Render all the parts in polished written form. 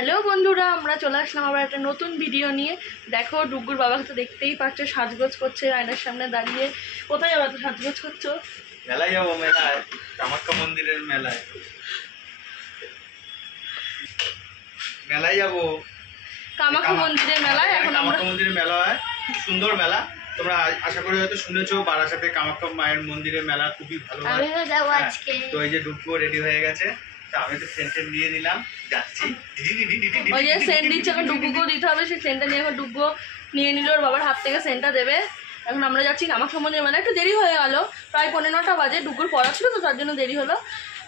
Hello বন্ধুরা, আমরা চলে আসলাম আবার একটা নতুন ভিডিও নিয়ে। দেখো ডুগুর বাবাকে তো দেখতেই পাচ্ছ, সাজগোজ করছে আয়নার সামনে দাঁড়িয়ে। কোথায় যাবো? তো সাজগোজ করছো? মেলায় যাবো, মেলায় কামাখ্যা মন্দিরের মেলায়। মেলায় যাবো, কামাখ্যা মন্দিরের মেলায়। এখন আমরা কামাখ্যা মন্দিরের মেলা হয়, খুব সুন্দর মেলা। তোমরা আশা করি হয়তো শুনেছো, বারাসাতে কামাখ্যা মায়ের মন্দিরের মেলা খুবই ভালো হয়। আমিও যাবো আজকে। তো এই যে ডুগু রেডি হয়ে গেছে, তা আমি তো সেন্ট নিয়ে নিলাম, যাচ্ছি। ওই যে সেন্ট দিচ্ছে, এখন ডুগুকেও দিতে হবে। সেই সেন্টটা নিয়ে এখন ডুগু নিয়ে নিল, ওর বাবার হাত থেকে সেন্টটা দেবে। এখন আমরা যাচ্ছি কামাখ্যা মন্দিরের মেলা। একটু দেরি হয়ে গেল, প্রায় 9:45 বাজে। ডুগুর পড়া ছিল তো, তার জন্য দেরি হলো।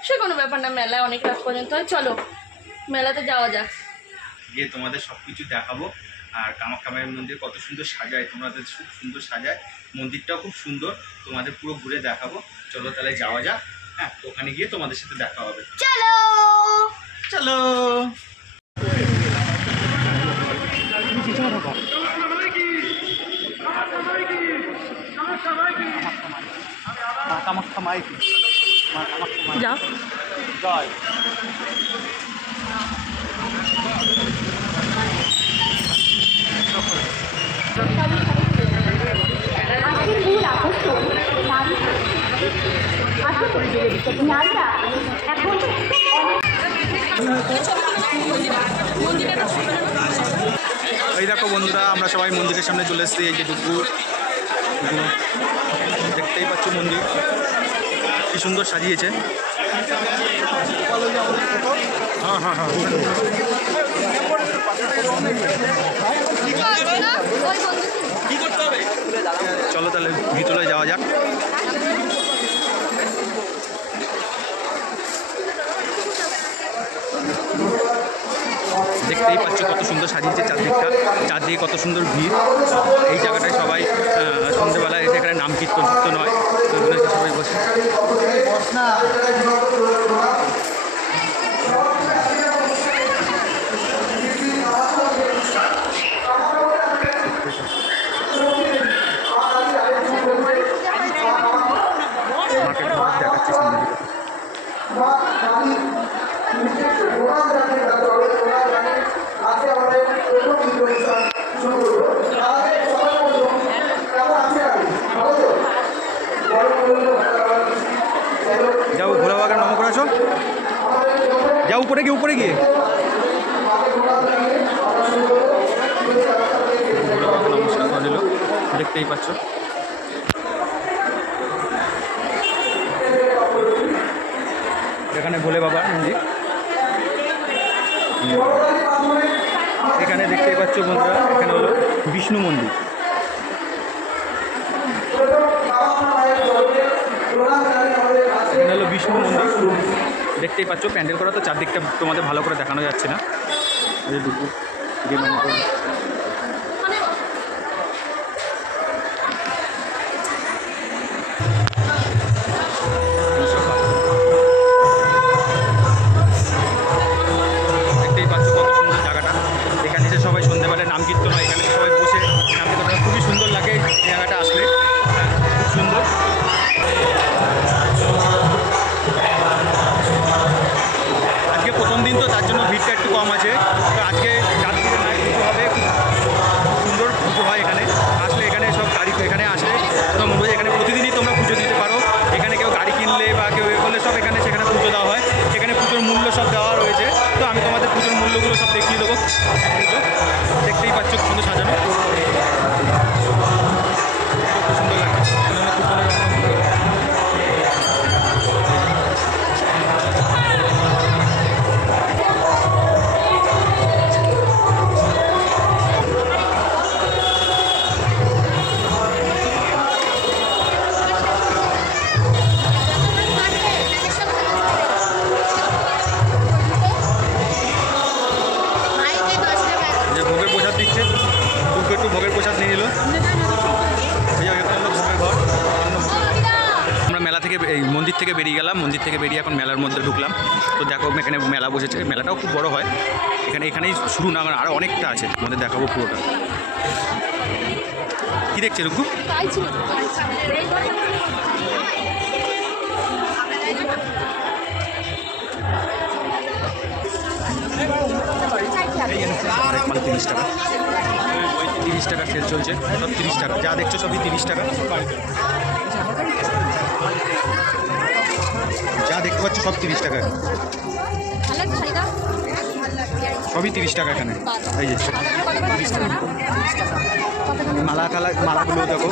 সে কোনো ব্যাপার না, মেলায় অনেক রাত পর্যন্ত হয়। চলো মেলাতে যাওয়া যাক, গিয়ে তোমাদের সবকিছু দেখাবো। আর কামাখ্যা মায়ের মন্দির কত সুন্দর সাজায়, তোমাদের খুব সুন্দর সাজায়, মন্দিরটাও খুব সুন্দর, তোমাদের পুরো ঘুরে দেখাবো। চলো তাহলে যাওয়া যাক। হ্যাঁ, ওখানে গিয়ে তোমাদের সাথে দেখা হবে। চলো চলো। কামাখ্যা মাই যাও। জয়। এই দেখো বন্ধুরা, আমরা সবাই মন্দিরের সামনে চলে এসেছি। এই যে ডুগু, দেখতেই পাচ্ছ মন্দির কি সুন্দর সাজিয়েছে। হ্যাঁ হ্যাঁ হ্যাঁ, চলো তাহলে ভিতরে যাওয়া যাক। দেখতেই পাচ্ছ কত সুন্দর সাজিয়েছে চারদিকটা, চারদিকে কত সুন্দর ভিড়। এই জায়গাটায় সবাই সন্ধ্যেবেলায় এসে এখানে নাম কীর্তন হয়, সবাই বসে। দেখাচ্ছি সামনে। যাও ভোলা বাবাকে নম করে আসো, যাও উপরে গিয়ে নমস্কার করে নিল, দেখতেই পাচ্ছ। এখানে ভোলে বাবার মন্দির, এখানে দেখতেই পাচ্ছ বন্ধুরা, এখানে হলো বিষ্ণু মন্দির। এখানে হলো বিষ্ণু মন্দির, দেখতেই পাচ্ছ। প্যান্ডেল করা তো চারদিকটা তোমাদের ভালো করে দেখানো যাচ্ছে না। দেখতেই পাচ্ছ কত সুন্দর জায়গাটা। এখানে যে সবাই সন্ধ্যেবেলায় নাম কীর্তন হয়, এখানে সবাই বসে নাম কীর্তন, খুবই সুন্দর লাগে এই জায়গাটা আসলে, খুব সুন্দর। আজকে প্রথম দিন তো, তার জন্য ভিড়টা একটু কম আছে। তো আজকে রাত্রিরে নাইট পুজো হবে, খুব সুন্দর পুজো হয় এখানে। আসলে এখানে সব গাড়ি, এখানে আসলে তো মনে হয় এখানে প্রতিদিনই তোমরা পুজো দিতে পারো। এখানে কেউ গাড়ি কিনলে বা কেউ এ করলে সব এখানে সেখানে পুজো দেওয়া হয়। এখানে পুজোর মূল্য সব দেওয়া রয়েছে, তো আমি তোমাদের পুজোর মূল্যগুলো সব দেখিয়ে দেবো। দেখতেই পাচ্ছ সুন্দর সাজানো, খুব সুন্দর লাগছে। ভোগের প্রসাদ দিচ্ছে, একটু ভোগের প্রসাদ নিয়ে নিল। ভোগের ঘর। আমরা মেলা থেকে, এই মন্দির থেকে বেরিয়ে গেলাম, মন্দির থেকে বেরিয়ে এখন মেলার মধ্যে ঢুকলাম। তো দেখো এখানে মেলা বসেছে, মেলাটাও খুব বড় হয়। এখানেই শুরু না, আরও অনেকটা আছে, আমাদের দেখাবো পুরোটা। কি দেখছে রুকু? মাল 30 টাকা, 30 টাকা সেল চলছে, সব 30 টাকা, যা দেখছো সবই 30 টাকা, যা দেখতে পাচ্ছ সব 30 টাকা, সবই 30 টাকা এখানে। এই যে 30 টাকা মালাগুলো দেখো,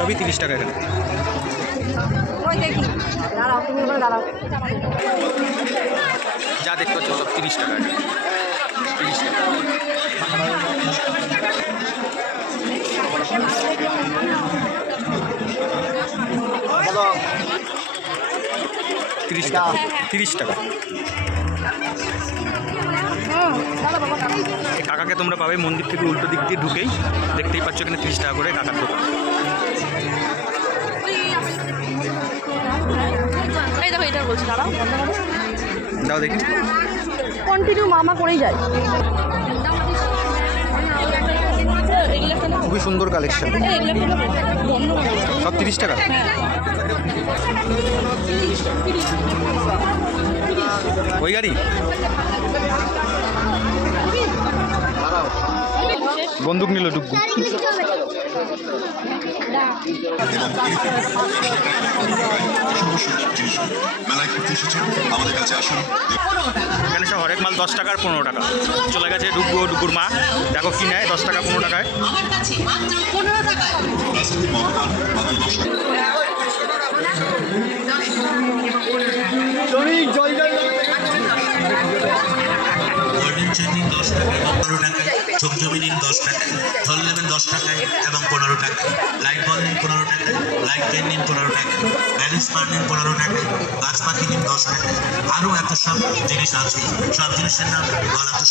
সবই 30 টাকা এখানে। যা দেখতে পাচ্ছ সব 30 টাকা, 30 টাকা। 30 টাকা, 30 টাকা। এই কাকাকে তোমরা পাবে মন্দির থেকে উল্টো দিক দিয়ে ঢুকেই, দেখতেই পাচ্ছ এখানে 30 টাকা করে কাকার দোকান। এই দেখো এটা বলছি, দাঁড়াও দাও দেখি, কন্টিনিউ মামা করেই যায়। খুবই সুন্দর কালেকশন, সব 30 টাকা। ওই গাড়ি বন্দুক নিল ডুগু। এখানে সব হরেক মাল 10 টাকা আর 15 টাকা। চলে গেছে ডুগুর মা, দেখো কি নেয় 10 টাকা 15 টাকায়। চমচমি নিন 10 টাকায়, জল নেবেন 10 টাকায় এবং 15 টাকায়, লাইট বল নিন 15 টাকায়, লাইট পেন নিন 15 টাকায়, ব্যালেন্স বার নিন 15 টাকায়, গাছ পাখি নিন 10 টাকায়। আরও এত সব জিনিস আছে, সব জিনিসের নাম বলা তো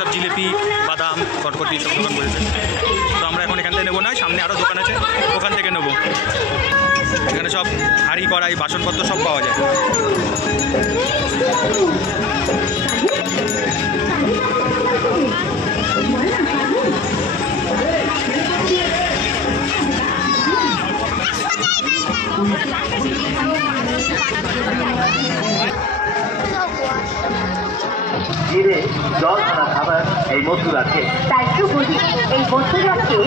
সব জিলিপি, বাদাম, কটকটি সব দোকান করেছে। তো আমরা এখন এখান থেকে নেবো না, সামনে আরও দোকান আছে, ওখান থেকে নেবো। এখানে সব হাঁড়ি কড়াই বাসনপত্র সব পাওয়া যায়। ধীরে জল আনা খাবার এই মথুরাকে, তাই তো বলি এই মথুরাকে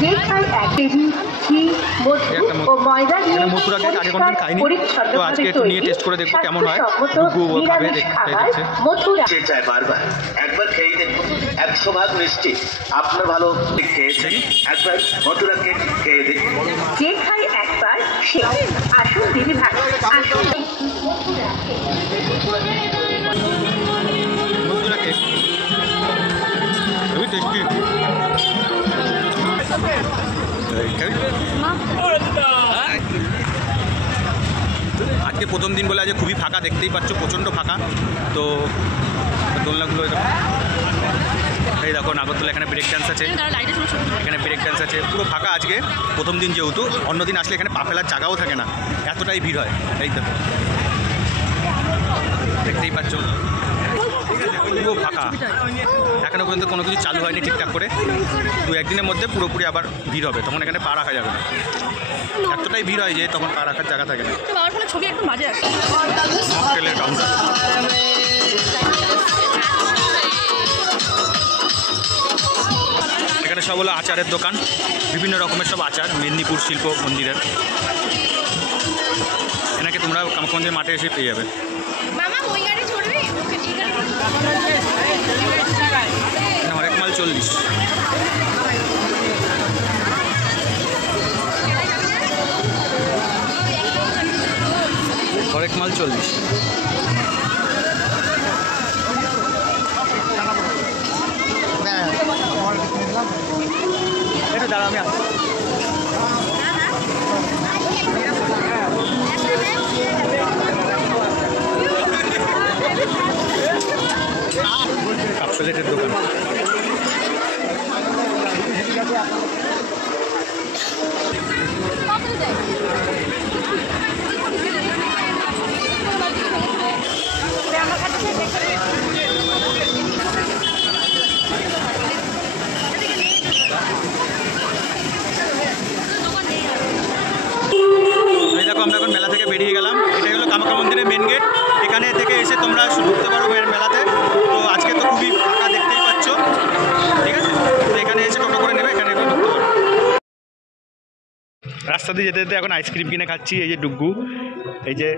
যে খায় 1 কেজি ঘি, মধু ও ময়দা দিয়ে মথুরাকে আগে কোনদিন খাইনি, তো আজকে একটু নিয়ে টেস্ট করে দেখবো কেমন হয়। ডুগু খাবে, দেখছে মথুরা চায় বারবার, একবার খেয়ে দেখুন, 100% মিষ্টি, আপনার ভালো খেয়েছে, একবার মথুরাকে খেয়ে দেখুন। যে খায় একবার সে আসুন দিদি ভাই, আসুন মথুরাকে খুবই টেস্টি। আজকে প্রথম দিন বলে আজ খুবই ফাঁকা, দেখতেই পাচ্ছ প্রচণ্ড ফাঁকা। তো দোলনাগুলো এই দেখো নাগরদোলা, এখানে ব্রেক ডান্স আছে, এখানে ব্রেক ডান্স আছে, পুরো ফাঁকা আজকে প্রথম দিন যেহেতু। অন্যদিন আসলে এখানে পা ফেলার জায়গাও থাকে না, এতটাই ভিড় হয়। এই দেখো দেখতেই পাচ্ছ পুরো ফাঁকা, এখনও পর্যন্ত কোনো কিছু চালু হয়নি ঠিকঠাক করে। 2-1 দিনের মধ্যে পুরোপুরি আবার ভিড় হবে, তখন এখানে পা রাখা যাবে না, এতটাই ভিড় হয় যে তখন পা রাখার জায়গা থাকে না। ছবি একটু মাঝে আছে মকটেলের কাউন্টার, এখানে সব হলো আচারের দোকান, বিভিন্ন রকমের সব আচার, মেদিনীপুর শিল্প মন্দিরের। এনাকে তোমরা কামাখ্যা মাঠে এসে পেয়ে যাবে। হরেক মাল 40, হরেক মাল 40। একটু দাঁড়া, আমি আসছি। কাপ প্লেটের দোকান, বেরিয়ে গেলাম। এটাই হলো কামাখ্যা মন্দিরের মেন গেট। এখানে থেকে এসে তোমরা ঢুকতে পারো মেলাতে। তো আজকে তো খুবই ফাঁকা দেখতেই পাচ্ছ, ঠিক আছে? তো এখানে এসে টোটো করে নেবে, এখানে ঢুকতে পারো। রাস্তা দিয়ে যেতে যেতে এখন আইসক্রিম কিনে খাচ্ছি। এই যে ডুগ্গু, এই যে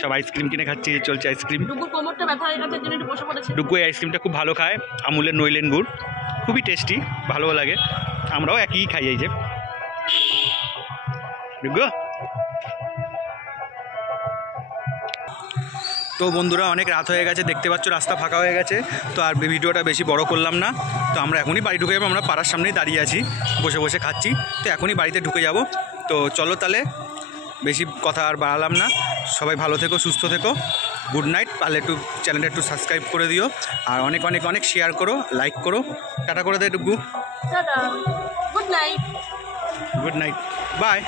সব আইসক্রিম কিনে খাচ্ছি, চলছে আইসক্রিম। ডুগুর কোমরটা ব্যথা হয়ে গেছে, জন্য একটু বসে পড়েছে। ডুগ্গু এই আইসক্রিমটা খুব ভালো খায়, আমুলের নইলেন গুড়, খুবই টেস্টি, ভালো লাগে। আমরাও একই খাই। এই যে ডুগ্গু। তো বন্ধুরা অনেক রাত হয়ে গেছে, দেখতে পাচ্ছ রাস্তা ফাঁকা হয়ে গেছে। তো আর ভিডিওটা বেশি বড় করলাম না। তো আমরা এখনই বাড়ি ঢুকে যাবো। আমরা পাড়ার সামনেই দাঁড়িয়ে আছি, বসে বসে খাচ্ছি। তো এখনই বাড়িতে ঢুকে যাব। তো চলো তাহলে, বেশি কথা আর বাড়ালাম না। সবাই ভালো থেকো, সুস্থ থেকো, গুড নাইট। পারলে একটু চ্যানেলটা একটু সাবস্ক্রাইব করে দিও, আর অনেক অনেক অনেক শেয়ার করো, লাইক করো। টাটা করে দে ডুগ্গু। টাটা, good night. Good night, by.